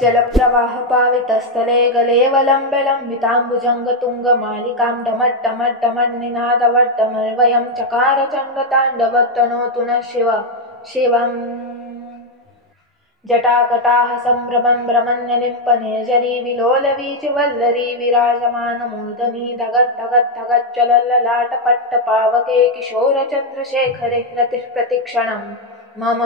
जलप्रवाहपावितस्थले गलेवलम्बिताम्बुजङ्गतुङ्गमालिकां डमट्टमट्टमट्टमन्निनादवट्टमल्वयं चकार चण्डताण्डवत्तनोतु नः शिवम्। जटाकटाः सम्भ्रमं भ्रमन्यलिम्पनिर्झरी विलोलवीचिवल्लरी विराजमानमूर्धनि धगद्धगद्धगज्ज्वलल्ललाटपट्टपावके किशोरचन्द्रशेखरे रतिः प्रतिक्षणं मम।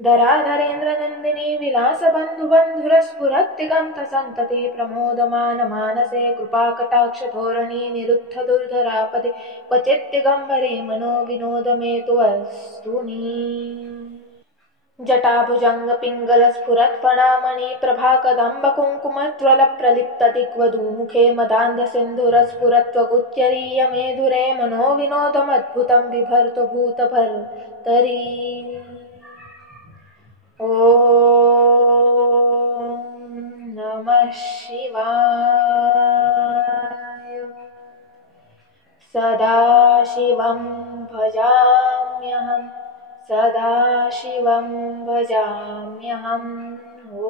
धराधरेन्द्रनन्दिनी विलासबन्धुबन्धुरस्फुरत्तिगन्तसन्तति प्रमोदमानमानसे कृपाकटाक्षधोरणी निरुद्धदुर्धरापदे क्वचिद्दिगम्बरे मनो विनोदमेतु वस्तुनि। जटाभुजङ्गपिङ्गलस्फुरत्फणामणि प्रभाकदम्बकुङ्कुमज्वलप्रलिप्तदिग्वधूमुखे मदान्धसिन्धुरस्फुरत्वगुत्यरीयमेधुरे मनो विनोदमद्भुतं बिभर्तु भूतभर्तरी। ॐ नमः शिवाय। सदाशिवं भजाम्यहं सदाशिवं भजाम्यहम्। ॐ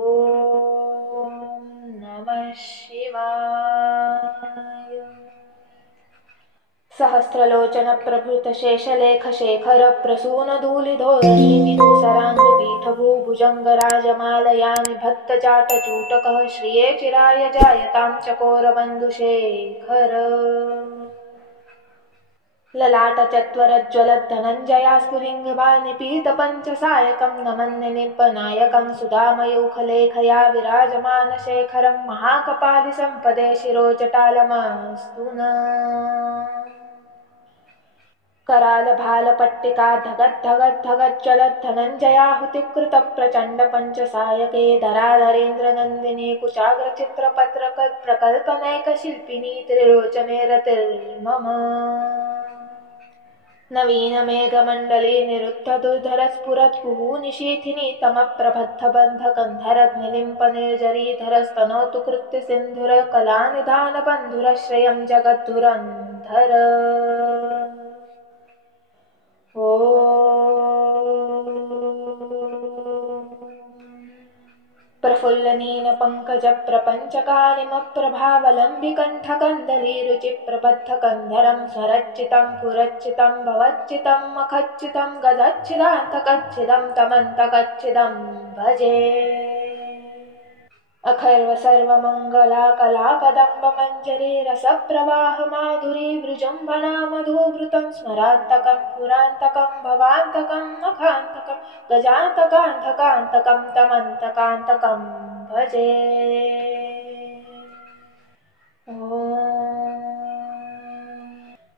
नमः शिवाय। सहस्रलोचनप्रभृतशेषलेखशेखरप्रसूनधूलिधोरणी विधूसराङ्गपीठभूभुजङ्गराजमालयामि भक्तजाटचूटकः श्रिये चिराय जायतां चकोरबन्धुशेखर। ललाटचत्वरज्ज्वलद्धनञ्जयास्फुलिङ्गबालनिपीतपञ्चसायकं नमन्यनिपनायकं सुधामयूखलेखया विराजमानशेखरं महाकपालिसम्पदे शिरोजटालमस्तु नः। करालभालपट्टिका धगद्धगद्धगज्ज्वलद्धनञ्जयाहुतिकृतप्रचण्डपञ्चसायके धराधरेन्द्रनन्दिनी कुचाग्रचित्रपत्रकप्रकल्पनैकशिल्पिनी त्रिलोचने रतिर्मम। नवीनमेघमण्डले निरुद्धदुर्धरस्फुरत्कुहूनिशीथिनी तमप्रबद्धबन्धकन्धरग्निलिम्पनिर्झरीधरस्तनोतु कृत्यसिन्धुरकलानिधानबन्धुरश्रयं जगद्धुरन्धर। ॐ प्रफुल्लनीलपङ्कजप्रपञ्चकालिमप्रभावलम्बिकण्ठकन्दलीरुचिप्रबद्धकन्धरं स्वरच्चितं पुरच्चितं भवच्चितं मखच्चितं गदच्चिदान्तकच्चिदं तमन्तकच्चिदं भजे। अखर्वसर्वमङ्गला कलाकदम्बमञ्जरी रसप्रवाहमाधुरी विजृम्भणा मधुभृतं स्मरान्तकं पुरान्तकं भवान्तकं मखान्तकं गजान्तकान्तकान्तकं तमन्तकान्तकं भजे।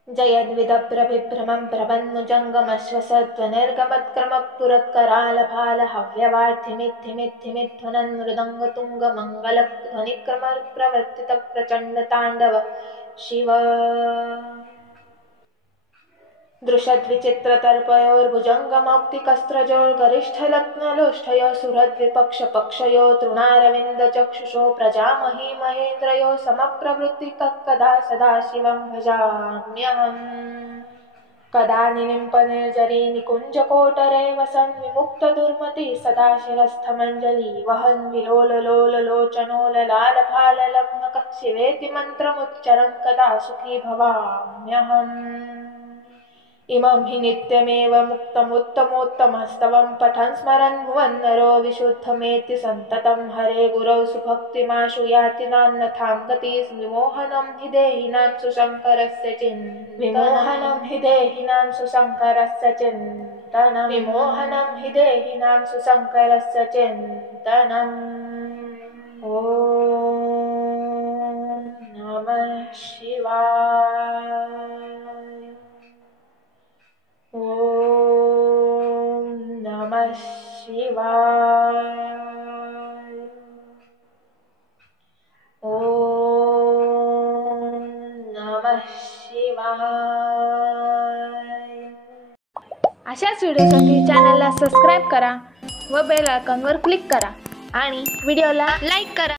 जयद्विदभ्रविभ्रमं प्रबन्नुजङ्गमश्वसध्वनिर्गमत्क्रमपुरत्करालभालहव्यवार्थिमिद्धिमिद्धिमिध्वनन्मृदङ्गतुङ्गमङ्गलध्वनिक्रमप्रवर्तितप्रचण्डताण्डव शिव। दृशद्विचित्रतर्पयोर्भुजङ्गमौक्तिकस्त्रजोर्गरिष्ठलग्नलोष्ठयो सुहृद्विपक्षपक्षयो तृणारविन्दचक्षुषो प्रजामही महेन्द्रयो समप्रवृत्तिकः कदा सदाशिवं भजाम्यहम्। कदा निलिम्पनिर्झरी निकुञ्जकोटरे वसन् विमुक्तदुर्मतिः सदा शिरस्थमञ्जली वहन् विलोललोललोचनो ललालफाललग्नकः शिवेति मन्त्रमुच्चरन् कदा सुखी भवाम्यहम्। इमं हि नित्यमेव मुक्तमुत्तमोत्तमस्तवं पठन् स्मरन् भुवन्नरो विशुद्धमेति सन्ततं हरे गुरौ सुभक्तिमाशु याति नान्यथां गतिः विमोहनं हि देहिनां सुशङ्करस्य चिन्तनं विमोहनं हि देहिनां सुशङ्करस्य चिन्तनम्। ॐ नमः शिवाय। ॐ नमः शिवाय। ॐ नमः शिवाय। अशाच व्हिडिओसाठी चॅनलला सबस्क्राईब करा व बेल आयकॉनवर क्लिक करा आणि व्हिडिओला लाईक करा।